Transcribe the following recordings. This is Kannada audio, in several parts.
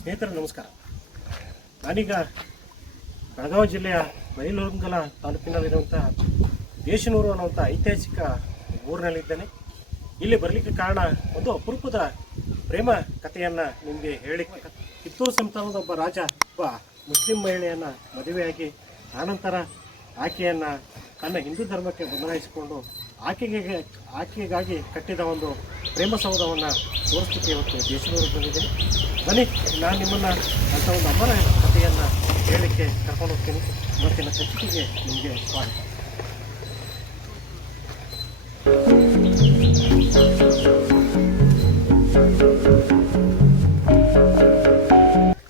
ಸ್ನೇಹಿತರೆ, ನಮಸ್ಕಾರ. ನಾನೀಗ ಬೆಳಗಾವಿ ಜಿಲ್ಲೆಯ ಬೈಲಹೊಂಗಲ ತಾಲೂಕಿನಲ್ಲಿರುವಂಥ ದೇಶನೂರು ಅನ್ನುವಂಥ ಐತಿಹಾಸಿಕ ಊರಿನಲ್ಲಿದ್ದೇನೆ. ಇಲ್ಲಿ ಬರಲಿಕ್ಕೆ ಕಾರಣ ಒಂದು ಅಪರೂಪದ ಪ್ರೇಮ ಕಥೆಯನ್ನು ನಿಮಗೆ ಹೇಳಿ ಕಿತ್ತೂರು ಸಂತಾನದ ಒಬ್ಬ ರಾಜ, ಒಬ್ಬ ಮುಸ್ಲಿಂ ಮಹಿಳೆಯನ್ನು ಮದುವೆಯಾಗಿ, ಆನಂತರ ಆಕೆಯನ್ನು ತನ್ನ ಹಿಂದೂ ಧರ್ಮಕ್ಕೆ ಬದಲಾಯಿಸಿಕೊಂಡು ಆಕೆಗೆ ಆಕೆಗಾಗಿ ಕಟ್ಟಿದ ಒಂದು ಪ್ರೇಮ ಸೌಧವನ್ನು ತೋರಿಸ್ಲಿಕ್ಕೆ ಇವತ್ತು ದೇಶದವರು ಬಂದಿದ್ದೀನಿ ಬನ್ನಿ, ನಾನು ನಿಮ್ಮನ್ನು ಅಂತ ಒಂದು ಅಮರ ಕಥೆಯನ್ನು ಹೇಳಲಿಕ್ಕೆ ಕರ್ಕೊಂಡು ಹೋಗ್ತೀನಿ. ಇವತ್ತಿನ ಚರ್ಚೆಗೆ ನಿಮಗೆ ಸ್ವಾಗತ.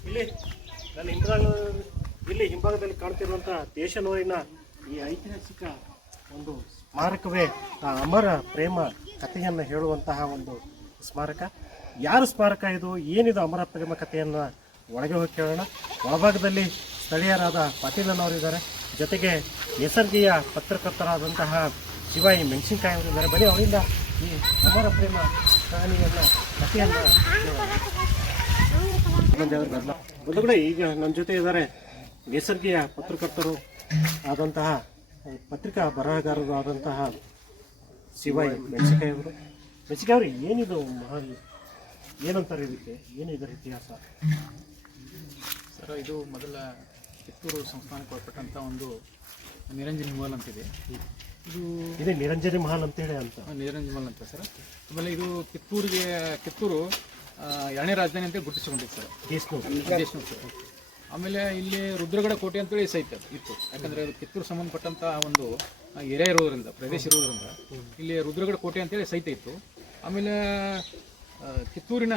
ಇಲ್ಲಿ ನನ್ನ ಹಿಂಭಾಗ, ಇಲ್ಲಿ ಹಿಂಭಾಗದಲ್ಲಿ ಕಾಣ್ತಿರುವಂತಹ ದೇಶನೂರಿನ ಈ ಐತಿಹಾಸಿಕ ಒಂದು ಸ್ಮಾರಕವೇ ಆ ಅಮರ ಪ್ರೇಮ ಕಥೆಯನ್ನು ಹೇಳುವಂತಹ ಒಂದು ಸ್ಮಾರಕ. ಯಾರು ಸ್ಮಾರಕ ಇದು? ಏನಿದು ಅಮರ ಪ್ರೇಮ ಕಥೆಯನ್ನು ಒಳಗೆ ಹೋಗಿ ಕೇಳೋಣ. ಒಳಭಾಗದಲ್ಲಿ ಸ್ಥಳೀಯರಾದ ಪಾಟೀಲನವರಿದ್ದಾರೆ. ಜೊತೆಗೆ ನಿಸರ್ಗೀಯ ಪತ್ರಕರ್ತರಾದಂತಹ ಶಿವಾಯಿ ಮೆಣಸಿನಕಾಯಿ ಅವರಿದ್ದಾರೆ. ಬರೀ ಅವರಿಂದ ಈ ಅಮರ ಪ್ರೇಮ ಕಹಾನಿಯನ್ನು, ಕಥೆಯನ್ನು ಒಂದು ಈಗ ನನ್ನ ಜೊತೆ ಇದ್ದಾರೆ ನೈಸರ್ಗೀಯ ಪತ್ರಕರ್ತರು ಆದಂತಹ ಪತ್ರಿಕಾ ಬರಹಗಾರರು ಆದಂತಹ ಶಿವಾಯಿ ಮೆಣಸಿಕಾಯಿ ಅವರು ಮೆಣಸಿಕಾಯಿ ಅವರು ಏನಿದು ಮಹಾನ್ ಏನಂತಾರೆ ಇದಕ್ಕೆ? ಏನು ಇದರ ಇತಿಹಾಸ? ಸರ್ ಇದು ಮೊದಲ ಕಿತ್ತೂರು ಸಂಸ್ಥಾನಕ್ಕೆ ಒಳಪಟ್ಟಂಥ ಒಂದು ನಿರಂಜನಿ ಮಹಲ್ ಅಂತಿದೆ. ಇದು ಇದೇ ನಿರಂಜನಿ ಮಹಲ್ ಅಂತೇಳಿ ಅಂತ. ನಿರಂಜನಿ ಮಹಲ್ ಅಂತ ಸರ್. ಆಮೇಲೆ ಇದು ಕಿತ್ತೂರಿಗೆ ಕಿತ್ತೂರು ಎರಡನೇ ರಾಜಧಾನಿ ಅಂತ ಗುರುತಿಸಿಕೊಂಡಿತ್ತು ಸರ್. ದೇಶನೂರು. ದೇಶನೂರು ಸರ್. ಆಮೇಲೆ ಇಲ್ಲಿ ರುದ್ರಗಡ ಕೋಟೆ ಅಂತೇಳಿ ಸಹಿತ ಇತ್ತು. ಯಾಕಂದರೆ ಅದು ಕಿತ್ತೂರು ಸಂಬಂಧಪಟ್ಟಂಥ ಒಂದು ಏರಿಯಾ ಇರೋದ್ರಿಂದ ಪ್ರದೇಶ ಇರೋದ್ರಿಂದ ಇಲ್ಲಿ ರುದ್ರಗಡ ಕೋಟೆ ಅಂತೇಳಿ ಸಹಿತ ಇತ್ತು. ಆಮೇಲೆ ಕಿತ್ತೂರಿನ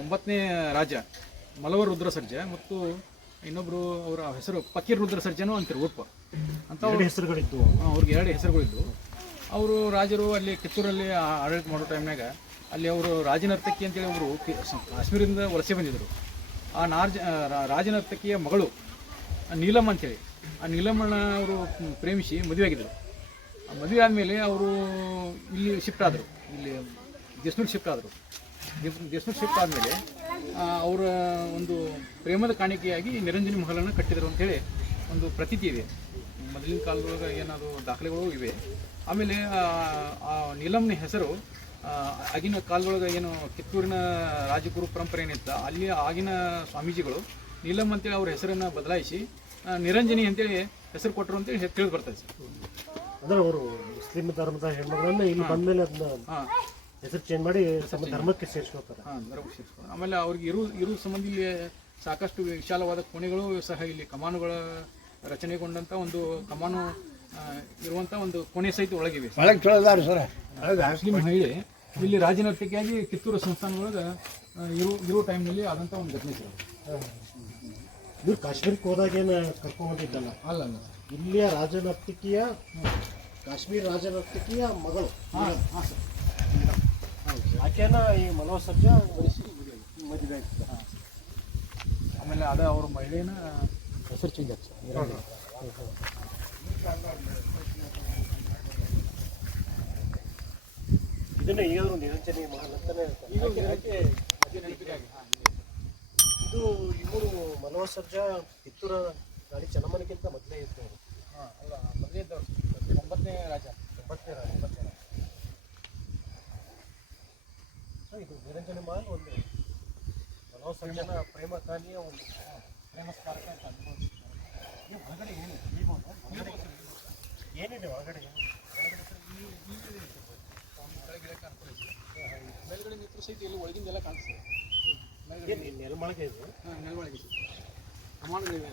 ಒಂಬತ್ತನೇ ರಾಜ ಮಲವ ರುದ್ರ ಸರ್ಜ ಮತ್ತು ಇನ್ನೊಬ್ಬರು ಅವರ ಹೆಸರು ಫಕೀರ್ ರುದ್ರ ಸರ್ಜನೂ ಅಂತಾರೆ ಉರ್ಪ ಅಂತ ಎರಡು ಹೆಸರುಗಳಿದ್ದು ಅವ್ರಿಗೆ ಎರಡು ಹೆಸರುಗಳಿದ್ದು ಅವರು ರಾಜರು ಅಲ್ಲಿ ಕಿತ್ತೂರಲ್ಲಿ ಆಡಳಿತ ಮಾಡೋ ಟೈಮ್ನಾಗ ಅಲ್ಲಿ ಅವರು ರಾಜನರ್ತಕಿ ಅಂತೇಳಿ ಅವರು ಕಾಶ್ಮೀರದಿಂದ ವಲಸೆ ಬಂದಿದ್ದರು ಆ ನಾರ್ಜ ರಾಜನರ್ತಕಿಯ ಮಗಳು ನೀಲಮ್ಮ ಅಂತೇಳಿ. ಆ ನೀಲಮ್ಮನ ಅವರು ಪ್ರೇಮಿಸಿ ಮದುವೆ ಆಗಿದ್ದರು ಆ ಮದುವೆ ಆದಮೇಲೆ ಅವರು ಇಲ್ಲಿ ಶಿಫ್ಟ್ ಆದರು. ಇಲ್ಲಿ ದೇಶನೂರು ಶಿಫ್ಟ್ ಆದರು. ದೇಶನೂರು ಶಿಫ್ಟ್ ಆದಮೇಲೆ ಅವರ ಒಂದು ಪ್ರೇಮದ ಕಾಣಿಕೆಯಾಗಿ ನಿರಂಜನಿ ಮಹಲನ್ನು ಕಟ್ಟಿದರು ಅಂತೇಳಿ ಒಂದು ಪ್ರತೀತಿ ಇದೆ. ಮೊದಲಿನ ಕಾಲದೊಳಗೆ ಏನಾದರೂ ದಾಖಲೆಗಳು ಇವೆ. ಆಮೇಲೆ ಆ, ನೀಲಮ್ಮನ ಹೆಸರು ಆಗಿನ ಕಾಲದೊಳಗೆ ಏನು ಕಿತ್ತೂರಿನ ರಾಜಗುರು ಪರಂಪರೆ ಏನಿತ್ತು ಅಲ್ಲಿ ಆಗಿನ ಸ್ವಾಮೀಜಿಗಳು ನೀಲಮ್ ಅಂತೇಳಿ ಅವ್ರ ಹೆಸರನ್ನು ಬದಲಾಯಿಸಿ ನಿರಂಜನಿ ಅಂತೇಳಿ ಹೆಸರು ಕೊಟ್ಟರು ಅಂತೇಳಿ ತಿಳಿದು ಬರ್ತದೆ ಸರ್. ಅಂದ್ರೆ ಅವರು ಮುಸ್ಲಿಂ ಧರ್ಮದ ಹೆಣ್ಮಗಳನ್ನು ಇಲ್ಲಿ ಬಂದ್ಮೇಲೆ ಅದನ್ನ ಹಾಂ. ಹೆಸರು ಚೇಂಜ್ ಮಾಡಿ ಧರ್ಮಕ್ಕೆ ಸೇರಿಸ್ಕೊಳ್ತಾರೆ. ಹಾಂ ಸೇರಿಸ್ಕೊಂಡು ಆಮೇಲೆ ಅವ್ರಿಗೆ ಇರು ಇರು ಸಂಬಂಧ ಇಲ್ಲಿ ಸಾಕಷ್ಟು ವಿಶಾಲವಾದ ಕೋಣೆಗಳು ಸಹ ಇಲ್ಲಿ ಕಮಾನುಗಳ ರಚನೆಗೊಂಡಂಥ ಒಂದು ಕಮಾನು ಇರುವಂಥ ಒಂದು ಕೋಣೆ ಸಹಿತ ಒಳಗಿವೆ. ಒಳಗೆ ತೊಳೆದಾರ ಸರ್. ಮುಸ್ಲಿಂ ಮಹಿಳೆ ಇಲ್ಲಿ ರಾಜನರ್ತಕಿಯಾಗಿ ಕಿತ್ತೂರು ಸಂಸ್ಥಾನದೊಳಗೆ ಇರು ಇರೋ ಟೈಮ್ನಲ್ಲಿ ಆದಂಥ ಒಂದು ಘಟನೆ ಸರ್. ಇವ್ರು ಕಾಶ್ಮೀರಕ್ಕೆ ಹೋದಾಗೇನು ಕರ್ಕೊಂಡು ಬಂದಿದ್ದಲ್ಲ ಅಲ್ಲ ಅಲ್ಲ. ಇಲ್ಲಿಯ ರಾಜನರ್ತಿಕಿಯ ಕಾಶ್ಮೀರ ರಾಜನರ್ತಿಕಿಯ ಮಗಳು. ಹಾಂ ಹಾಂ ಸರ್. ಆಕೆನ ಈ ಮನೋಜ್ ಸರ್ಜಾ ವಹಿಸಿ ಮದುವೆ ಆಗ್ತದೆ ಆಮೇಲೆ ಅದ ಅವ್ರ ಮಹಿಳೆನ ಹೆಸರು ಚೇಂಜ್ ಆಯ್ತು ಇದನ್ನ ಈಗಾದ್ರೂ ನಿರಂಜನಿ ಮಹಲ್ ಅಂತಾನೆ ಹೇಳ್ತಾರೆ. ಇದು ಇವರು ಮನೋಜ್ ಸರ್ಜಾ ಕಿತ್ತೂರ ಗಾಡಿ ಚನ್ನಮ್ಮನಿಗಿಂತ ಮೊದಲೇ ಇತ್ತು ಹಾಂ ಅಲ್ಲ ಮೊದಲೇ ಇದ್ದವರು ಒಂಬತ್ತನೇ ರಾಜ ಒಂಬತ್ತನೇ ರಾಜ ಒಂಬತ್ತನೇ ರಾಜ. ಸೊ ಇದು ನಿರಂಜನೆ ಮಹಲ್ ಒಂದು ಮನೋಜ್ ಸರ್ಜನ ಪ್ರೇಮ ಕಾನಿಯ ಒಂದು ಪ್ರೇಮ ಸ್ಮಾರಕ ಅಂತ ಅನ್ಬೋದು. ಈ ಒಳಗಡೆ ಏನು ಏನಿದೆ ಒಳಗಡೆ ಏನಿದೆ ಮೇಲ್ಗಡೆ ನಿಂತರೂ ಸಹಿತ ಇಲ್ಲಿ ಒಳಗಿಂದೆಲ್ಲ ಕಾಣಿಸ್ತದೆ ಮೇಲ್ಗಡೆ ಏನು ನೆಲಮಳಗೆ ಇದೆ ಹಾಂ ಪ್ರಮಾಣಗಳಿವೆ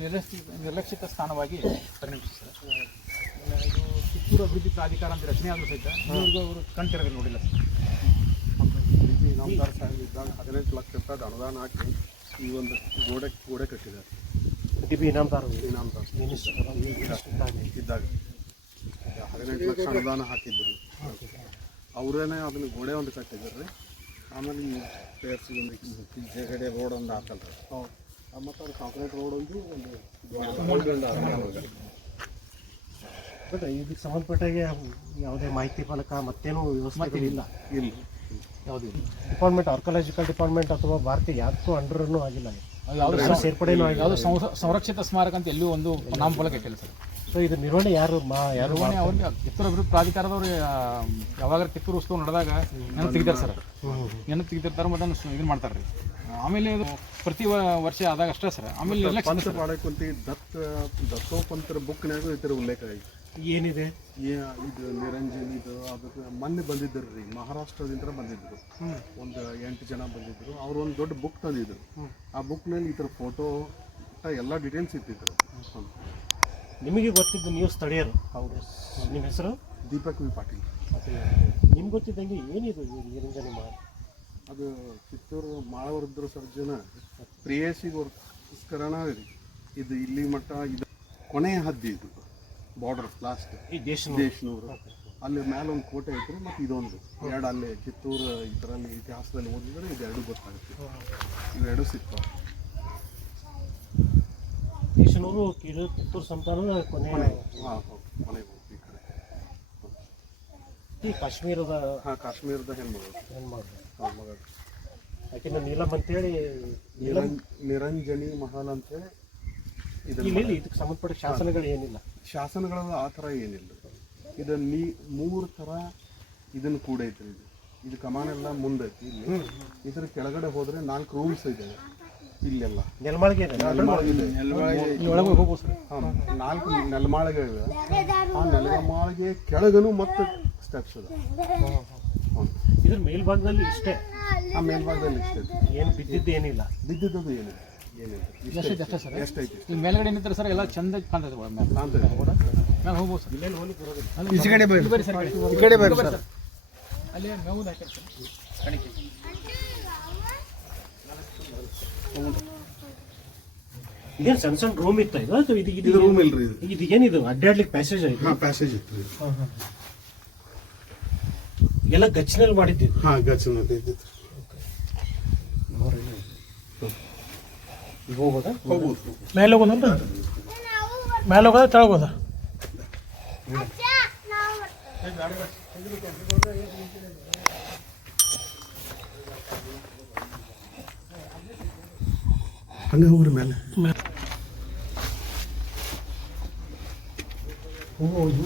ನಿರ್ಲಕ್ಷಿತ ನಿರ್ಲಕ್ಷಿತ ಸ್ಥಾನವಾಗಿ ಪರಿಣಮಿಸಿದೆ ಸರ್ ಇದು ಕಿತ್ತೂರು ಅಭಿವೃದ್ಧಿ ಪ್ರಾಧಿಕಾರ ಅಂತ ರಚನೆ ಆದರೂ ಸಹಿತ ಅವರು ಕಣ್ತಿರೋದು ನೋಡಿಲ್ಲ ಸರ್. ಇನಾಮದಾರ್ ಸಾಹೇಬ್ ಇದ್ದಾಗ ಹದಿನೆಂಟು ಲಕ್ಷ ರೂಪಾಯಿ ಅನುದಾನ ಹಾಕಿ ಈ ಒಂದು ಗೋಡೆ ಗೋಡೆ ಕಟ್ಟಿದ್ದಾರೆ. D B Inamdar Inamdar. Minister ಇದ್ದಾಗ. ಹದಿನೆಂಟು ಲಕ್ಷ ಅನುದಾನ ಹಾಕಿದ್ದರು ಅವರೇನೆ ಅದನ್ನು ಗೋಡೆ ಒಂದು ಕಟ್ಟಿದ್ದಾರೆ. ಆಮೇಲೆ ಈ ಪೇರ್ಸ್ ಒಂದು ಜಗಡೆ ಕಡೆ ರೋಡ್ ಒಂದು ಹಾಕಲ್ರಿ. ಮತ್ತು ಅದು ಕಾಂಕ್ರೀಟ್ ರೋಡ್ ಒಂದು ಒಂದು ಬಟ್ ಇದಕ್ಕೆ ಸಂಬಂಧಪಟ್ಟಾಗೆ ಯಾವುದೇ ಮಾಹಿತಿ ಫಲಕ ಮತ್ತೇನು ವ್ಯವಸ್ಥೆ ಇಲ್ಲ. ಯಾವುದು ಡಿಪಾರ್ಟ್ಮೆಂಟ್ ಆರ್ಕಾಲಜಿಕಲ್ ಡಿಪಾರ್ಟ್ಮೆಂಟ್ ಅಥವಾ ಭಾರತೀಯ ಯಾವ್ದಕ್ಕೂ ಅಂಡರ್ನು ಆಗಿಲ್ಲ ಯಾವುದು ಸೇರ್ಪಡೆನೂ ಆಗಿಲ್ಲ. ಅದು ಸಂರಕ್ಷಿತ ಸ್ಮಾರಕ ಅಂತ ಎಲ್ಲೂ ಒಂದು ನಾಮಫಲಕ ಕೆಲಸ ಸೊ ಇದು ನಿರ್ವಹಣೆ ಯಾರು ಮಾ ಯಾರು ನಿರ್ವಹಣೆ ಅವ್ರಿಗೆ ಕಿತ್ತೂರು ಅಭಿವೃದ್ಧಿ ಪ್ರಾಧಿಕಾರದವ್ರು ಯಾವಾಗ ಕಿತ್ತೂರು ಉತ್ಸವ ನಡೆದಾಗ ನೆನಪು ತೆಗಿತಾರೆ ಸರ್. ನೆನಪು ತೆಗಿತಿರ್ತಾರೆ ಮತ್ತು ಅದನ್ನು ಇದನ್ನು ಮಾಡ್ತಾರೆ ರೀ. ಆಮೇಲೆ ಇದು ಪ್ರತಿ ವರ್ಷ ಆದಾಗ ಅಷ್ಟೇ ಸರ್. ಆಮೇಲೆ ನಿರ್ಲಕ್ಷ್ಯ ಬಾಳಕುಂತಿ ದತ್ತ ದತ್ತೋಪಂತರ ಬುಕ್ನಾಗೂ ಈ ಥರ ಉಲ್ಲೇಖ ಐತಿ ಏನಿದೆ? ಏ- ಇದು ನಿರಂಜನ್ ಇದು ಅದಕ್ಕೆ ಮೊನ್ನೆ ಬಂದಿದ್ದರು ರೀ ಮಹಾರಾಷ್ಟ್ರದಿಂದ ಬಂದಿದ್ದರು. ಒಂದು ಎಂಟು ಜನ ಬಂದಿದ್ದರು. ಅವ್ರು ಒಂದು ದೊಡ್ಡ ಬುಕ್ ತಂದಿದ್ದರು. ಆ ಬುಕ್ನಲ್ಲಿ ಈ ಥರ ಫೋಟೋ ಎಲ್ಲ ಡೀಟೇಲ್ಸ್ ಇತ್ತಿದ್ರು. ನಿಮಗೆ ಗೊತ್ತಿದ್ದು ನೀವು ಸ್ಥಳೀಯರು. ಹೌದು. ನಿಮ್ಮ ಹೆಸರು? ದೀಪಕ್ ವಿ ಪಾಟೀಲ್. ನಿಮ್ಗೆ ಗೊತ್ತಿದ್ದಂಗೆ ಏನಿದು ನೀರಿಂದ ನಿರಂಜನೆ ಮಾ ಅದು ಕಿತ್ತೂರು ಮಾಳವರದ್ರ ಸರ್ಜನ ಪ್ರೇಯಸಿಗೋಸ್ಕರನ ಇದು ಇಲ್ಲಿ ಮಟ್ಟ ಇದು ಕೊನೆಯ ಹದ್ದಿ ಇದು. ಬಾರ್ಡರ್ ಲಾಸ್ಟ್ ಈ ದೇಶ ದೇಶನೂರು. ಅಲ್ಲಿ ಮೇಲೆ ಒಂದು ಕೋಟೆ ಐತ್ರಿ ಮತ್ತು ಇದೊಂದು. ಎರಡು ಅಲ್ಲಿ ಕಿತ್ತೂರು ಇದರಲ್ಲಿ ಇತಿಹಾಸದಲ್ಲಿ ಓದಿದ್ರೆ ಇದೆರಡು ಗೊತ್ತಾಗುತ್ತೆ. ಇವೆರಡು ಸಿಗ್ತಾವೆ ದೇಶನೂರು ಕಿರು ಪುತ್ತೂರು ಸಂತಾನದ ಕೊನೆ ಹೋಗ್ತೀವಿ ಕಡೆ. ಈ ಕಾಶ್ಮೀರದ ಹಾಂ ಕಾಶ್ಮೀರದ ಹೆಣ್ಮಗಳು. ಏನು ಮಾಡಿದ್ರು ಅವ್ರ ಮಗಳು ಯಾಕೆಂದ್ರೆ ನೀಲಂ ಅಂತೇಳಿ ನಿರಂಜ್ ನಿರಂಜನಿ ಮಹಲ್ ಅಂತೇಳಿ ಇಲ್ಲಿ ಇದಕ್ಕೆ ಸಂಬಂಧಪಟ್ಟ ಶಾಸನಗಳು ಏನಿಲ್ಲ. ಶಾಸನಗಳ ಆ ಥರ ಏನಿಲ್ಲ. ಇದು ನೀ ಮೂರು ಥರ ಇದನ್ನು ಕೂಡ ಐತ್ರಿ ಇದು. ಇದು ಕಮಾನೆಲ್ಲ ಮುಂದೈತಿ ಇಲ್ಲಿ. ಇದ್ರ ಕೆಳಗಡೆ ಹೋದ್ರೆ ನಾಲ್ಕು ರೂಮ್ಸ್ ಇದೆ ಇಲ್ಲೆಲ್ಲ. ನೆಲಮಾಳಿಗೆ ನೆಲ್ಮಾಳಿಗೆ ಹೋಗ್ಬೋದು ಸರ್. ಹಾ, ನಾಲ್ಕು ನೆಲಮಾಳಿಗೆ ಇವೆ. ಆ ನೆಲಮಾಳಿಗೆ ಕೆಳಗನು ಮತ್ತೆ ಸ್ಟೆಪ್ಸ್ ಇದೆ. ಇದ್ರ ಮೇಲ್ಭಾಗದಲ್ಲಿ ಇಷ್ಟೇ. ಆ ಮೇಲ್ಭಾಗದಲ್ಲಿ ಇಷ್ಟೇ. ಏನು ಬಿದ್ದಿದ್ದು ಏನಿಲ್ಲ. ಬಿದ್ದಿದ್ದದು ಏನಿಲ್ಲ. ಮೇಲ್ಗಡೆ ನಿಂತರೆ ಸರ್ ಎಲ್ಲ ಚಂದ ಕಾಣ್ತದೆ ನಾನು ಹೋಗ್ಬೋದು ಸರ್. ಇಲ್ಲೇನು ಹೋಗ್ಲಿಕ್ಕೆ ಬರೋದಿಲ್ಲ. ಈ ಕಡೆ ಸರ್ ಅಲ್ಲಿ ಮೇವು ಹಾಕಿರ್ತಾರೆ ಕಣಕ್ಕೆ ಕಣಿಕೆ. ಇದೇನು ಸಣ್ಣ ಸಣ್ಣ ರೂಮ್ ಇತ್ತ ಇದು. ಅಥವಾ ಇದು ಇದು ಇದು ರೂಮ್ ಇಲ್ರಿ ಇದು. ಇದು ಏನಿದು? ಅಡ್ಡಾಡ್ಲಿಕ್ಕೆ ಪ್ಯಾಸೇಜ್ ಆಯ್ತು ಹಾ ಪ್ಯಾಸೇಜ್ ಇತ್ತು ಇದು. ಎಲ್ಲ ಗಚ್ಚಿನಲ್ಲಿ ಮಾಡಿದ್ದು ಹಾ ಗಚ್ಚನ ಇದ್ದಿತ್ತು ಈಗ ಹೋಗೋದಾ? ಹೋಗ್ಬೋದು. ಮೇಲೆ ಹೋಗೋದ ಮೇಲೆ ಹೋಗೋದ ಕೆಳಗೆ ಹಂಗೆ ಹೋಗ್ರಿ ಮೇಲೆ ಹೌದು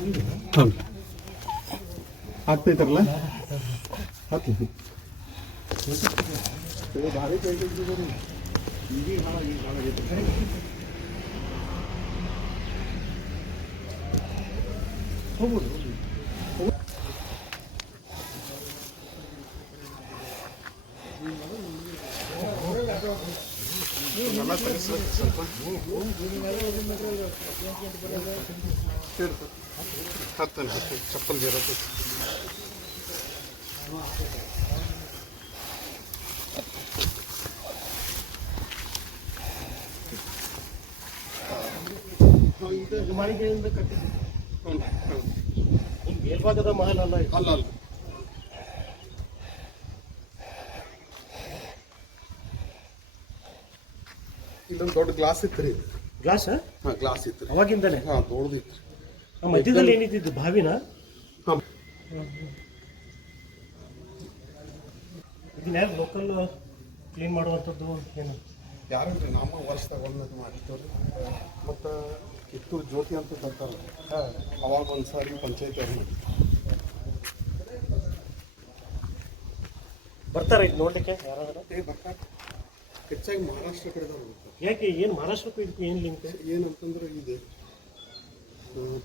ಆಗ್ತೈತಾರಲ್ಲ ಹತ್ತು ಭಾರಿ ಕೈಗೆ ಈಗೀಗ ಹಾಳ ಈಗ ಹಾಳಾಗೈತೆ ಹೋಗ್ಬೋದು ಹತ್ತು ಚಪ್ಪಲ್ ಜೀರತ್ತೆ ಮಳಿಗೆಯಿಂದ ಕಟ್ಟಿದ್ದು ಮೇಲ್ಭಾಗದ ಮಹಲ್ ಅಲ್ಲ ಅಲ್ಲ ಅಲ್ಲ. ಇಲ್ಲೊಂದು ದೊಡ್ಡ ಗ್ಲಾಸ್ ಇತ್ತು ರೀ ಗ್ಲಾಸ್ ಹಾಂ ಗ್ಲಾಸ್ ಇತ್ತು ರೀ ಅವಾಗಿಂದಲೇ ಹಾಂ ದೊಡ್ಡದಿತ್ತು ಆ ಮಧ್ಯದಲ್ಲಿ ಏನಿದ್ದಿದ್ದು ಬಾವಿನ? ಹಾಂ. ಇದನ್ನ ಯಾರು ಲೋಕಲ್ ಕ್ಲೀನ್ ಮಾಡುವಂಥದ್ದು ಏನು? ಯಾರು ನಮ್ಮ ವರ್ಷದಾಗ ಒಮ್ಮೆ ಮಾಡಿರ್ತೀವಿ ರೀ ಮತ್ತು ಕಿತ್ತೂರು ಜ್ಯೋತಿ ಅಂತ ಬರ್ತಾರೆ ಅವಾಗ ಒಂದು ಸಾರಿ ಪಂಚಾಯತ್ ಅವ್ರು ಬರ್ತಾರೆ ಬರ್ತಾರ ಇದು ನೋಡಲಿಕ್ಕೆ ಯಾರಾದ್ರೂ? ಬರ್ತಾರೆ. ಹೆಚ್ಚಾಗಿ ಮಹಾರಾಷ್ಟ್ರ ಕಡೆದವ್ರು ಬರ್ತಾರೆ ಯಾಕೆ ಏನು ಮಹಾರಾಷ್ಟ್ರಕ್ಕೂ ಇದಕ್ಕೆ ಏನು ಲಿಂಕ್ ಏನಂತಂದ್ರೆ ಇದೆ.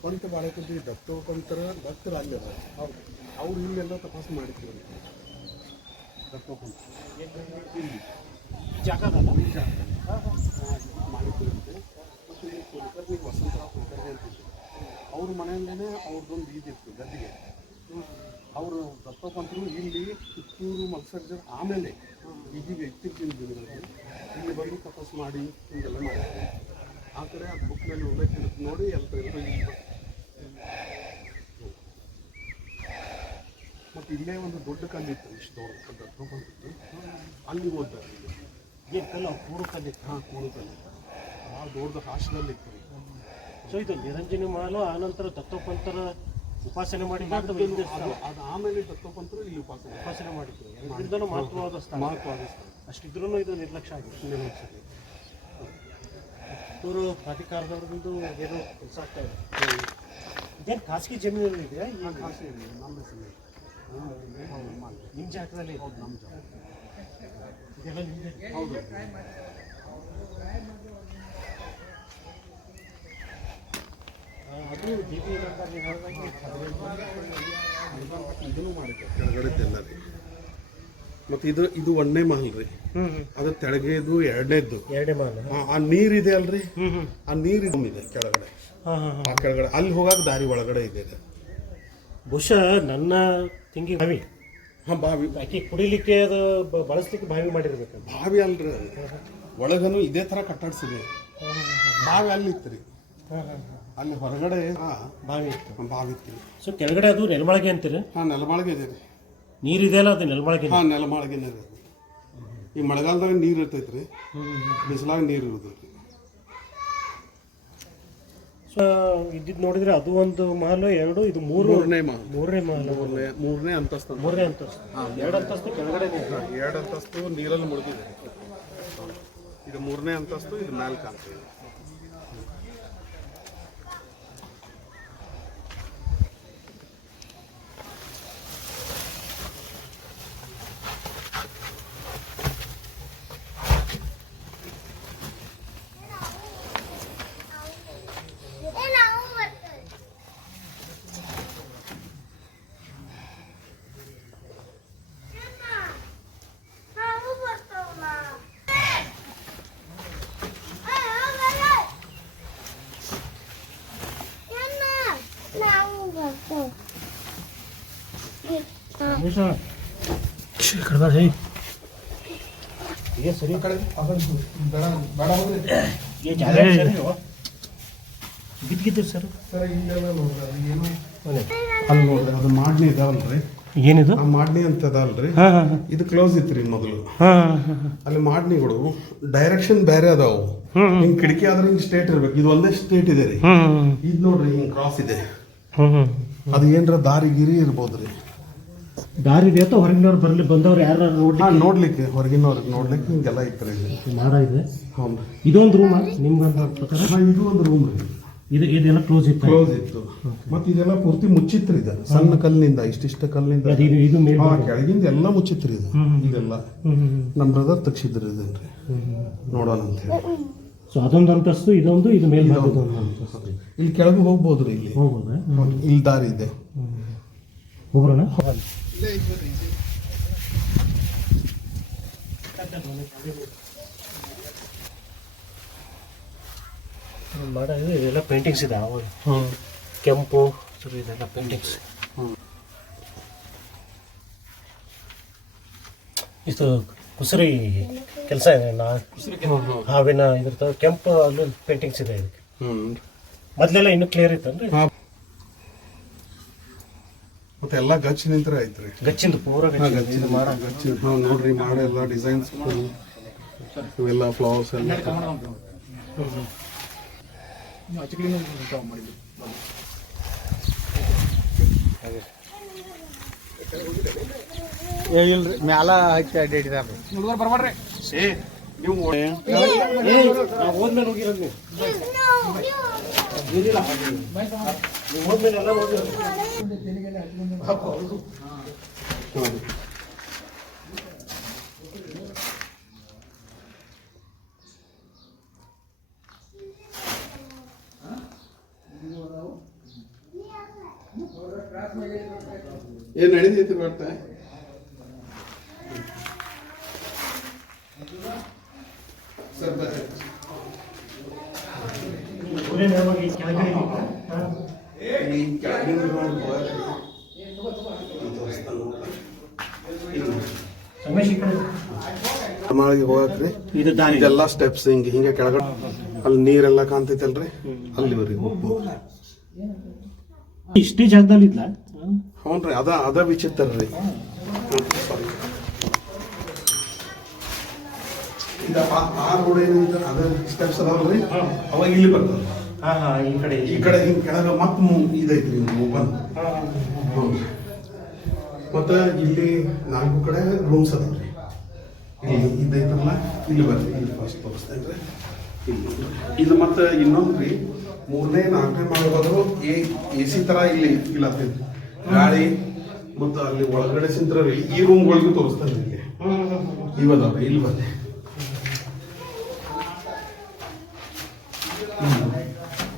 ಪಂತ ಪಂತ ಡಾಕ್ಟರ್ ಪಂತರ ಡಾಕ್ಟರ್ ಅಲ್ಲಿ ಅದ ಅವ್ರು ಇಲ್ಲೆಲ್ಲ ತಪಾಸು ಮಾಡಿದ್ರು ದತ್ತೋಪಂತ ಇಲ್ಲಿ. ಜಾಗದಲ್ಲ? ಮಾಡಿದ್ರಂತೆ ಮತ್ತು ಇಲ್ಲಿ ಕುಲಕರ್ಣಿ ವಸಂತರಾವ್ ಕುಲಕರ್ಣಿ ಅಂತಿದ್ರು ಅವ್ರ ಮನೆಯಲ್ಲೇ ಅವ್ರದ್ದೊಂದು ಇದಿತ್ತು ಗದ್ದಿಗೆ. ಅವರು ದತ್ತೋಪಂತರು ಇಲ್ಲಿ ಕಿತ್ತೂರು ಮಲ್ಸರ್ಜರ್ ಆಮೇಲೆ ಈಗೀಗ ಇತ್ತೀಚಿನ ದಿನಗಳಲ್ಲಿ ಇಲ್ಲಿ ಬಂದು ತಪಸ್ ಮಾಡಿ ಹಿಂಗೆಲ್ಲ ಮಾಡಿದ್ರು ಆ ಕಡೆ ಆ ಬುಕ್ನಲ್ಲಿ ಉಲ್ಲೇಖ ನೋಡಿ ಎಲ್ಲರೂ ಮತ್ತು ಇಲ್ಲೇ ಒಂದು ದೊಡ್ಡ ಕಲ್ಲಿತ್ತು ಇಷ್ಟು ದೊಡ್ಡ ದತ್ತೋಪಂತದ್ದು ಅಲ್ಲಿ ಓದ್ತಾರೆ ಏನು ಕಲ್ಲ ಕಲ್ಲಿತ್ತು ಹಾಂ ಕೂಡುತ್ತಲ್ಲಿ ಭಾಳ ದೊಡ್ಡ ಹಾಸ್ಟೆಲಲ್ಲಿ ಇತ್ತು. ಸೊ ಇದು ನಿರಂಜನಿ ಮಹಲು ಆನಂತರ ದತ್ತೋಪಂತರ ಉಪಾಸನೆ ಮಾಡಿ ಅದು ಆಮೇಲೆ ದತ್ತೋಪಂತರು ಇಲ್ಲಿ ಉಪಾಸನೆ. ಉಪಾಸನೆ ಮಾಡಿದ್ರು. ಎರಡರಿಂದಲೂ ಮಹತ್ವವಾದ ಸ್ಥಾನ. ಮಹತ್ವವಾದ ಸ್ಥಳ. ಅಷ್ಟಿದ್ರೂ ಇದು ನಿರ್ಲಕ್ಷ್ಯ ಆಗಿದೆ ನಿರ್ಲಕ್ಷ್ಯ. ಇವರು ಪ್ರಾಧಿಕಾರದವ್ರದ್ದು ಏನೋ ಕೆಲಸ ಆಗ್ತಾ ಇದೆ. ಇದೇನು ಖಾಸಗಿ ಜಮೀನಲ್ಲಿ ಇದೆಯಾ? ಈ ಖಾಸಗಿ ನಮ್ಮ ಹೆಸರಲ್ಲಿ. ನಿಮ್ಮ ಜಾಗದಲ್ಲಿ? ಹೌದು ನಮ್ಮ ಜಾಗ. ಇದೆಲ್ಲ ನಿಮ್ಮದೇ ಹೌದು ಅದು ಡಿ ಪಿ ನಂಬರ್ ನೀವು ಹೇಳ್ದಂಗೆ ಇದನ್ನು ಮಾಡಿದ್ದೆ ಕೆಳಗಡೆದ್ದೆಲ್ಲ ರೀ ಮತ್ತು ಇದು ಇದು ಒಂದನೇ ಮಹಲ್ ರೀ. ಅದು ತೆಳಗೆದು ಎರಡನೇದ್ದು. ಎರಡೇ ಮಹಲ್ ಆ- ನೀರಿದೆ ನೀರ್ ಇದೆ ಅಲ್ರಿ ಆ ನೀರು ಇದೆ ಕೆಳಗಡೆ. ಹಾಂ ಹಾಂ ಹಾಂ. ಆ ಕೆಳಗಡೆ ಅಲ್ಲಿ ಹೋಗಾಕ ದಾರಿ ಒಳಗಡೆ ಇದೆ. ಬಹುಶಃ ನನ್ನ ತಿಂಗಿ ಬಾವಿ. ಹಾ ಬಾವಿ. ಆಕೆ ಕುಡಿಲಿಕ್ಕೆ ಅದು ಬಳಸ್ಲಿಕ್ಕೆ ಬಾವಿ ಮಾಡಿರ್ಬೇಕು. ಬಾವಿ ಅಲ್ರಿ. ಒಳಗನು ಇದೇ ತರ ಕಟ್ಟಾಡ್ಸಿದೆ. ಬಾವಿ ಅಲ್ಲಿ ಇತ್ತು ರೀ ಹಾಂ. ಅಲ್ಲಿ ಹೊರಗಡೆ ಬಾವಿ ಇತ್ತು ಬಾವಿ ಇತ್ತು. ಸೊ ಕೆಳಗಡೆ ಅದು ನೆಲಮಾಳಿಗೆ ಅಂತೀರಿ? ಹಾ ನೆಲಮಾಳಿಗೆ ಇದೆ ರೀ. ನೀರು ಇದೆಯಲ್ಲ ಅದು ನೆಲಮಾಳಿಗೆ ಹಾ ನೆಲಮಾಳಿಗೆ ನೀರು ಈ ಮಳೆಗಾಲದಾಗ ನೀರು ಇರ್ತೈತೆ ರೀ. ಬಿಸಿಲಾಗ ನೀರು ಇರುತ್ತೆ ರೀ ಸೊ ಇದ್ದಿದ್ದು ನೋಡಿದ್ರೆ ಅದು ಒಂದು ಮಹಲು ಎರಡು ಇದು ಮೂರು ಮೂರನೇ ಮಹಲ್ ಮೂರನೇ ಮಹಲು ಮೂರನೇ ಮೂರನೇ ಅಂತಸ್ತು ಮೂರನೇ ಅಂತಸ್ತು. ಎರಡು ಅಂತಸ್ತು ಕೆಳಗಡೆ. ಎರಡು ಅಂತಸ್ತು ನೀರಲ್ಲಿ ಮುಳುಗಿದೆ ಇದು ಮೂರನೇ ಅಂತಸ್ತು ಇದು ನಾಲ್ಕು ಕಾಣ್ತದೆ ಈ ಕಡೆ ಬಾ, ಏಯ್. ಈಗ ಸರಿ ಕಡೆ ಬೇಡ ಬೇಡ ಹೋಗ್ರಿ ಈ ಜಾಗ ಸರಿ ಬಿದ್ದಿದ್ದು ಸರ್ ಸರ್ ಹಿಂಗೆಲ್ಲ ನೋಡ್ರಿ ಅದು ಏನು? ಮನೆ. ಅಲ್ಲಿ ನೋಡ್ರಿ ಅದು ಮಾಡ್ನಿ ಇದಾವಲ್ರಿ ಏನಿದು? ಆ ಮಾಡ್ನಿ ಅಂತ ಅದಲ್ರಿ ಹಾಂ ಹಾಂ ಹಾಂ. ಇದು ಕ್ಲೋಸ್ ಇತ್ತು ರೀ ಮೊದಲು ಅಲ್ಲಿ ಮಾಡ್ನಿಗಳು ಡೈರೆಕ್ಷನ್ ಬೇರೆ ಅದಾವು. ಹಿಂಗ್ ಕಿಟಕಿ ಆದ್ರೆ ಹಿಂಗ್ ಸ್ಟೇಟ್ ಇರ್ಬೇಕು. ಇದು ಒಂದೇ ಸ್ಟೇಟ್ ಇದೆ ರೀ. ಇದು ನೋಡ್ರಿ ಹಿಂಗ್ ಕ್ರಾಸ್ ಇದೆ. ಅದು ಏನ್ರ ದಾರಿ ಗಿರಿ ಇರ್ಬೋದ್ರಿ. ದಾರಿ ಅಥವಾ ಹೊರಗಿನವ್ರು ಬರಲಿ ಬಂದವ್ರು ಯಾರು ನೋಡಿ ಹಾ ನೋಡ್ಲಿಕ್ಕೆ ಹೊರಗಿನವ್ರಿಗೆ ನೋಡ್ಲಿಕ್ಕೆ ಹಿಂಗೆಲ್ಲ ಇತ್ತು ರೀ ಇದು. ಮಾಡ ಇದೆ. ಹೌದು. ಇದೊಂದು ರೂಮ ನಿಮ್ಗೆ ಪ್ರಕಾರ ಹಾ ಇದು ಒಂದು ರೂಮ್ ರೀ. ಇದು ಇದೆಲ್ಲ ಕ್ಲೋಸ್ ಇತ್ತು. ಕ್ಲೋಸ್ ಇತ್ತು. ಮತ್ತು ಇದೆಲ್ಲ ಪೂರ್ತಿ ಮುಚ್ಚಿತ್ರಿ ಇದು. ಸಣ್ಣ ಕಲ್ಲಿನಿಂದ ಇಷ್ಟಿಷ್ಟ ಕಲ್ಲಿನಿಂದ. ಅದು ಇದು ಇದು ಮೇಲೆ ಹಾ ಕೆಳಗಿಂದ ಎಲ್ಲ ಮುಚ್ಚಿತ್ರಿ ಇದು. ಇದೆಲ್ಲ. ನಮ್ಮ ಬ್ರದರ್ ತೆಗ್ಸಿದ್ರಿ ರೀ. ನೋಡೋಣ ಅಂತ ಹೇಳಿ. ಸೊ ಅದೊಂದು ಅಂತಸ್ತು ಇದೊಂದು ಇದು ಮೇಲೆ ಇಲ್ಲಿ ಕೆಳಗೆ ಹೋಗ್ಬೋದ್ರಿ ಇಲ್ಲಿ. ಹೋಗ್ಬೋದು? ಇಲ್ಲಿ ದಾರಿ ಇದೆ. ಹೋಗ್ರೋಣ ಮಾಡೋದು ಇದೆಲ್ಲ ಪೇಂಟಿಂಗ್ಸ್ ಇದೆ ಅವಾಗ ಕೆಂಪು ಸರಿ ಇದೆಲ್ಲ ಪೇಂಟಿಂಗ್ಸ್ ಇದು ಕುಸರಿ ಕೆಲಸ ಇದೆ ನಾ ಹಾವಿನ ಇದ್ರ ಕೆಂಪು ಅಲ್ಲಿ ಪೇಂಟಿಂಗ್ಸ್ ಇದೆ ಇದಕ್ಕೆ. ಹ್ಮ್. ಮೊದಲೆಲ್ಲ ಇನ್ನೂ ಕ್ಲಿಯರ್ ಇತ್ತು ಹಾ. ಮತ್ತೆ ಎಲ್ಲ ಗಚ್ಚ ನಿಂತ್ರ ಐತ್ರಿ. ಗಚ್ಚಿಂದ ಪೂರ ಗಚ್ಚಿ ಗಚ್ಚಿ ಮಾಡ ಗಚ್ಚಿ ಹಾ ನೋಡ್ರಿ ಮಾಡ ಎಲ್ಲ ಡಿಸೈನ್ಸ್ ಇವೆಲ್ಲ ಫ್ಲವರ್ಸ್ ಎಲ್ಲ. ಏ ಇಲ್ರಿ ಮ್ಯಾಲ ಹಚ್ಚಿ ಅಡ್ಡಾಡಿದಾರ ಹುಡುಗರು ಬರ್ಬಾಡ್ರಿ ನೀವು ಹೋದ್ಮೇಲೆ ಹೋಗಿರೋದು ನೀವು. ಹೋದ್ಮೇಲೆ ಎಲ್ಲ ಹೋಗಿರೋದು ಏನ್ ನಡೀತೈತಿ ಒಟ್ಟ ಸರ್ ಬರ್ರಿ. ಒಳ್ಳೆ ನೇರವಾಗಿ ಕೆಳಗಡೆ ಇದ್ದೀರಾ? ಹಾ. ಈ ಕೆಳಗಿನ road ಹೋಗಕ್ಕೆ ಇದು ಹೊಸ್ತಾಗ್ ಹೋಗ್ತಾರೆ. ರಮೇಶ್ ಈ ಕಡೆ ಹೋಗಕ್ರಿ. ಇದು ದಾರಿ. ಇದೆಲ್ಲ ಸ್ಟೆಪ್ಸ್ ಹಿಂಗೆ ಹಿಂಗೆ ಕೆಳಗಡೆ. ಅಲ್ಲಿ ನೀರೆಲ್ಲ ಕಾಣ್ತೈತಲ್ರಿ? ಅಲ್ಲಿವರೆಗೆ ಹೋಗ್ಬೋದು. ಇಷ್ಟೇ ಜಾಗದಲ್ಲಿ ಇದ್ಲ? ಹ್ಞೂನ್ರಿ ಅದ ಅದ ವಿಚಿತ್ರ ರೀ ಸಾರಿ ಆ ರೋಡ್ ಏನೈತೆ ಅದ ಸ್ಟೆಪ್ಸ್ ಅದಾವಲ್ರಿ? ಅವಾಗ ಇಲ್ಲಿ ಬರ್ತದೆ. ಹಾ ಹಾ ಈ ಕಡೆ ಈ ಕಡೆ ಹಿಂಗೆ ಕೆಳಗೆ ಮತ್ತೆ ಇದೈತ್ರಿ ಓಪನ್ ಮತ್ತೆ ಮತ್ತು ಇಲ್ಲಿ ನಾಲ್ಕು ಕಡೆ ರೂಮ್ಸ್ ಅದಾವ್ರಿ. ಇಲ್ಲಿ ಇದೈತಲ್ಲ ಇಲ್ಲಿ ಬರ್ರಿ ಇಲ್ಲಿ ಫಸ್ಟ್ ತೋರಿಸ್ತೇನೆ ರೀ ಇಲ್ಲಿ ಇದು ಮತ್ತು ಇನ್ನೊಂದು ರೀ ಮೂರನೇ, ನಾಲ್ಕನೇ ಮಾಡಬಹುದು ಎ ಎ ಸಿ ಥರ ಇಲ್ಲಿ ಇಲ್ಲ ಗಾಳಿ ಮತ್ತು ಅಲ್ಲಿ ಒಳಗಡೆ ಸಿಂತ್ರ ಈ ರೂಮ್ಗಳಿಗೂ ತೋರಿಸ್ತೇನೆ ಇಲ್ಲಿ ಇವದಾವ ಇಲ್ಲಿ ಬರ್ತೀನಿ.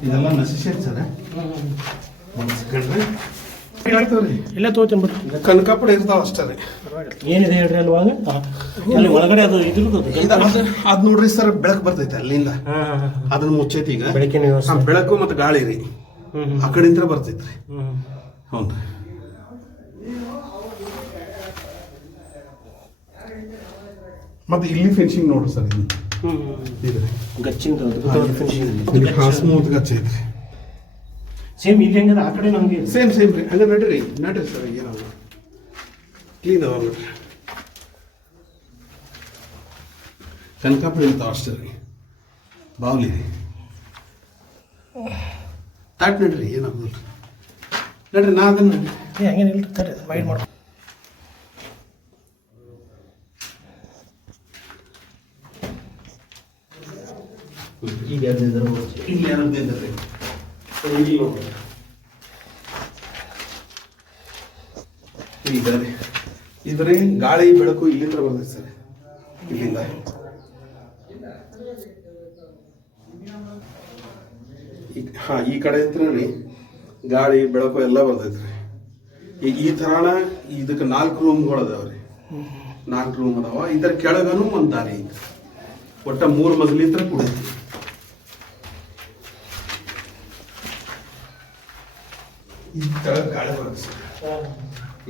ಇದೆಲ್ಲ ನೆಸೆಸರಿ ಸರ್ ಒಂದು ಸೆಕೆಂಡ್ ರೀ ಹೇಳ್ತೇವ್ರಿ? ಇಲ್ಲೇ ತೊಗೋತೀನಿ ಬಿಡ್ರಿ ಕನಕಾಪುರ ಇರ್ತಾವ ಅಷ್ಟೇ ರೀ. ಏನಿದೆ ಹೇಳ್ರಿ ಅಲ್ಲಿ ಒಳಗೆ? ಅಲ್ಲಿ ಒಳಗಡೆ ಅದು ಇದ್ರದ್ದು ಅದು ಅದು ನೋಡ್ರಿ ಸರ್ ಬೆಳಕು ಬರ್ತೈತೆ ಅಲ್ಲಿಂದ. ಹಾ ಹಾ ಹಾ ಅದನ್ನ ಮುಚ್ಚೈತಿ ಈಗ. ಬೆಳಕಿನ ವ್ಯವಸ್ಥೆ. ಹಾ, ಬೆಳಕು ಮತ್ತು ಗಾಳಿ ರೀ. ಹ್ಮ್ ಆ ಕಡೆಯಿಂದ ಬರ್ತೈತ್ರಿ. ಹ್ಮ್ ಹ್ಞೂ ರೀ. ಮತ್ತೆ ಇಲ್ಲಿ ಫಿನಿಶಿಂಗ್ ನೋಡ್ರಿ ಸರ್ ಇದು ಹ್ಮ್ ಇದು ಗಚ್ಚಿಂದ ಇಲ್ಲಿ ಗಚ್ಚ ಐತ್ರಿ ಸೇಮ್ ಇಲ್ಲಿ ಹೆಂಗದ ಆ ಕಡೆ ನಮಗೆ ಸೇಮ್ ಸೇಮ್ ರೀ. ಹಂಗೆ ನಡ್ರಿ. ನಡ್ರಿ ಸರ್ ಏನಲ್ಲ ಕ್ಲೀನ್ ಅವ ನೋಡ್ರಿ. ಕನಕಾಪುರ ಇರ್ತಾವ ಅಷ್ಟೇ ರೀ. ಬಾವ್ಲಿ ರೀ. ತಾಟ್ ನಡ್ರಿ ಏನಾಗೋದಿಲ್ಲ ನಡ್ರಿ. ನಾ ಅದನ್ನ ನಡ್ರಿ. ಹಂಗೇನು ಇಲ್ಲ ರೀ ವೈಡ್ ಮಾಡಿ ಈಗ ಯಾವ್ದಿದ್ರು ಇಲ್ಲಿ ಯಾರದ್ದು ಇದ್ದಾರೆ ಇಲ್ಲಿ ಇದ್ರಿ ಗಾಳಿ, ಬೆಳಕು ಇಲ್ಲಿಂದ ಬರ್ತೈತೆ ಸರ್. ಇಲ್ಲಿಂದ. ಹಾ, ಈ ಕಡೆ ಹತ್ರ ರೀ ಗಾಳಿ, ಬೆಳಕು ಎಲ್ಲ ಬರ್ತೈತೆ ರೀ. ಈಗ ಈ ಥರ ಇದಕ್ಕೆ ನಾಲ್ಕು ರೂಮ್ಗಳು ಅದಾವ ರೀ ನಾಲ್ಕು ರೂಮ್ ಅದಾವ. ಇದರ ಕೆಳಗನು ಒಂದು ದಾರಿ ಐತೆ ಒಟ್ಟ ಮೂರು ಮಜಲಿಂತ್ರ ಕೂಡೈತಿ ಈ ಕೆಳಗೆ ಗಾಳಿ ಬರುತ್ತೆ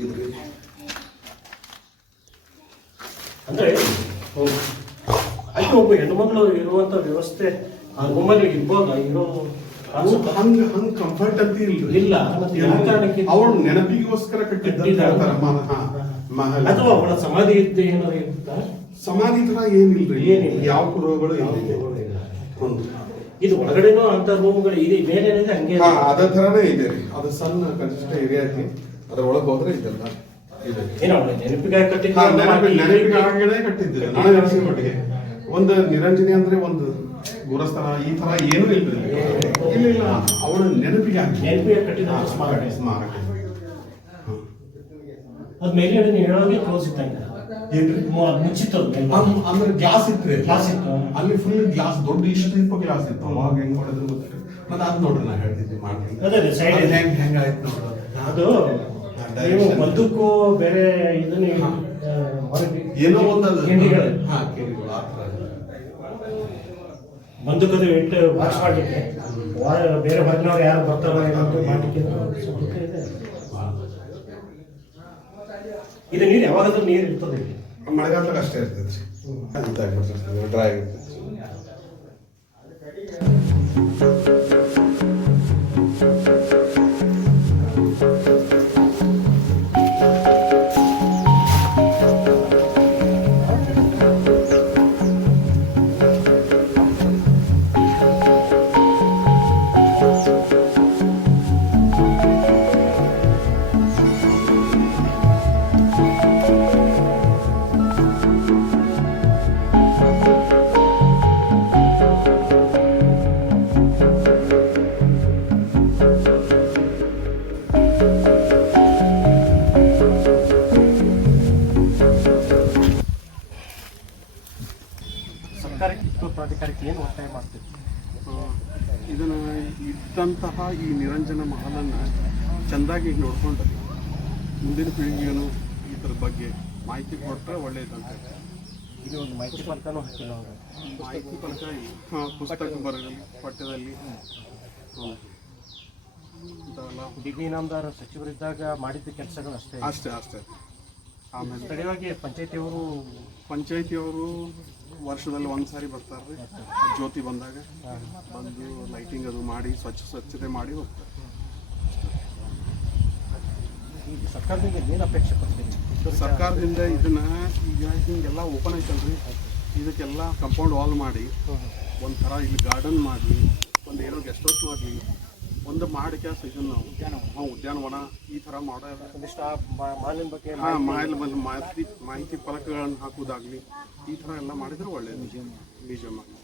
ಇದ್ರಿ ಅಂದ್ರೆ ಅಲ್ಲಿ ಒಬ್ಬ ಹೆಣ್ಮಗಳು ಇರುವಂತ ವ್ಯವಸ್ಥೆ ಆ ರೂಮಲ್ಲಿ ಇರ್ಬೋದ? ಇರೋ? ಹಂಗ ಹಂಗ ಕಂಫರ್ಟ್ ಅಂತ ಇಲ್ಲ, ಯಾವ ಕಾರಣಕ್ಕೆ? ಅವಳು ನೆನಪಿಗೋಸ್ಕರ ಕಟ್ಟಿದ್ದ ಮಹಲ್. ಅಥವಾ ಅವಳ ಸಮಾಧಿ ಇದ್ದ ಏನಾದ್ರು ಇರುತ್ತಾ? ಸಮಾಧಿ ತರ ಏನಿಲ್ರಿ. ಏನಿಲ್ಲ. ಯಾವ ಕುರುಗಳು ಇಲ್ಲ. ಒಂದು ಇದು ಒಳಗಡೆನೂ ಅಂತ ರೂಮ್ಗಳು ಇದೆ ಮೇಲೆ ಏನಿದೆ ಹಂಗೆ ಹಾ ಅದ ತರಾನೇ ಇದೆ ರೀ. ಅದು ಸಣ್ಣ ಕನಿಷ್ಠ ಏರಿಯಾ ಐತಿ. ಅದ್ರ ಒಳಗೆ ಹೋದ್ರೆ ಇದೆಲ್ಲ ಇದೆ. ಏನೋ ನೆನಪಿಗಾಗಿ ಕಟ್ಟಿದ್ದು ನೆನಪಿಗೆ ಕಟ್ಟಿದ್ದೆ ಅನಿಸಿದ ಮಟ್ಟಿಗೆ ಒಂದು ನಿರಂಜನೆ ಅಂದ್ರೆ ಒಂದು ಗುರಸ್ಥಾನ ಈ ತರ ಏನೂ ಇಲ್ಲ ಇಲ್ಲ. ಅವಳ ನೆನಪಿಗೆ ನೆನಪಿಗೆ ಕಟ್ಟಿದ ಸ್ಮಾರಕ. ಸ್ಮಾರಕ. ಅದ್ ಮೇಲೆ ನೀವು ಹೇಳೋದೇ ಕ್ಲೋಸ್ ಇದ್ದಂಗೆ. ಏನ್ರಿ? ಮು- ಅದ್ ಮುಚ್ಚಿತ್ತದು ಮೇಲೆ ಅಮ್- ಅಂದ್ರೆ ಗ್ಲಾಸ್ ಇತ್ತು Glass ಇತ್ತು. ಅಲ್ಲಿ ಫುಲ್ ಗ್ಲಾಸ್ ದೊಡ್ಡ ಇಷ್ಟು ಇಪ್ಪ ಗ್ಲಾಸ್ ಇತ್ತು. ಅವಾಗ ಹೆಂಗ್ ಮಾಡಿದ್ರು ಗೊತ್ತಿಲ್ಲ. ಮತ್ತೆ ಅದು ನೋಡ್ರಿ ನಾ ಹೇಳ್ತಿದ್ದೆ ಮಾಡ್ತೀನಿ ಅದೇ ಅದೇ ಅದ್. ಹೆಂಗ್ ಹೆಂಗ್ ಆಯ್ತು ನೋಡ್ರಿ ಅದು? ನೀವು. ಬೇರೆ ಇದನ್ನ ಏನೋ ಒಂದದು. ಗಿಂಡಿಗಳು ಹಾ ಕೇಳಿಗಳು ಆ ಥರ ಬಂದೂಕದು ಇಟ್ಟು ವಾಶ್ ಮಾಡ್ಲಿಕ್ಕೆ. ಬೇರೆ ಹೊರಗಿನವ್ರು ಯಾರು ಬರ್ತಾರೋ ಏನೋ ಅಂತ ಮಾಡ್ಲಿಕ್ಕೆ ಇದೆ. ಇದು ನೀರು ಯಾವಾಗಾದ್ರೂ ನೀರು ಇರ್ತದೆ ಮಳೆಗಾಲದಾಗ ಅಷ್ಟೇ ಇರ್ತೈತ್ರಿ ಇದಾಗ್ಬಿಡ್ತೈತಿ ಡ್ರೈ ಆಗಿರ್ತೈತಿ ಪ್ರಾಧಿಕಾರಕ್ಕೆ ಏನು ಒತ್ತಾಯ ಮಾಡ್ತೀವಿ ಇದನ್ನು ಇದ್ದಂತಹ ಈ ನಿರಂಜನ ಮಹಲನ್ನ ಚೆಂದಾಗಿ ನೋಡ್ಕೊಂಡು ಮುಂದಿನ ಪೀಳಿಗೆಯನ್ನು ಇದರ ಬಗ್ಗೆ ಮಾಹಿತಿ ಕೊಟ್ಟರೆ ಒಳ್ಳೆಯದಂತ ಇದು ಒಂದು ಮಾಹಿತಿ ಫಲಕನೂ ಹಾಕಿಲ್ಲ ಮಾಹಿತಿ ಫಲಕ ಪುಸ್ತಕ ಬರಲಿ ಪಠ್ಯದಲ್ಲಿ. ಡಿಗ್ರಿ ಇನಾಮದಾರ ಸಚಿವರಿದ್ದಾಗ ಮಾಡಿದ್ದ ಕೆಲಸಗಳು ಅಷ್ಟೇ. ಅಷ್ಟೇ ಅಷ್ಟೇ. ಆಮೇಲೆ ಸ್ಥಳೀಯವಾಗಿ ಪಂಚಾಯತಿಯವರು ಪಂಚಾಯತಿಯವರು ವರ್ಷದಲ್ಲಿ ಒಂದು ಸಾರಿ ಬರ್ತಾರೆ ಜ್ಯೋತಿ ಬಂದಾಗ ಬಂದು ಲೈಟಿಂಗ್ ಅದು ಮಾಡಿ ಸ್ವಚ್ಛ ಸ್ವಚ್ಛತೆ ಮಾಡಿ ಹೋಗ್ತಾರೆ. ಸರ್ಕಾರದಿಂದ ಏನು ಅಪೇಕ್ಷೆ ಪಡ್ತೀವಿ ಸರ್ಕಾರದಿಂದ ಇದನ್ನ ಈಗ ಹಿಂಗೆಲ್ಲ ಓಪನ್ ಐತಲ್ರಿ. ಇದಕ್ಕೆಲ್ಲ ಕಂಪೌಂಡ್ ವಾಲ್ ಮಾಡಿ ಒಂಥರ ಇಲ್ಲಿ ಗಾರ್ಡನ್ ಮಾಡಿ ಒಂದು ಏನೋ ಗೆಸ್ಟ್ ಹೌಸ್ ಆಗಲಿ ಒಂದು ಮಾಡಿ ಕ್ಯಾಸ್ ಇದನ್ನ ನಾವು ಹಾಂ ಉದ್ಯಾನವನ ಈ ಥರ ಮಾಡೋದು ಬಗ್ಗೆ ಹಾಂ ಮಾಹಿತಿ ಮಾಹಿತಿ ಮಾಹಿತಿ ಫಲಕಗಳನ್ನು ಹಾಕೋದಾಗಲಿ ಈ ಥರ ಎಲ್ಲ ಮಾಡಿದ್ರೆ ಒಳ್ಳೆಯದು ಮ್ಯೂಸಿಯಮ್ ಆಗಲಿ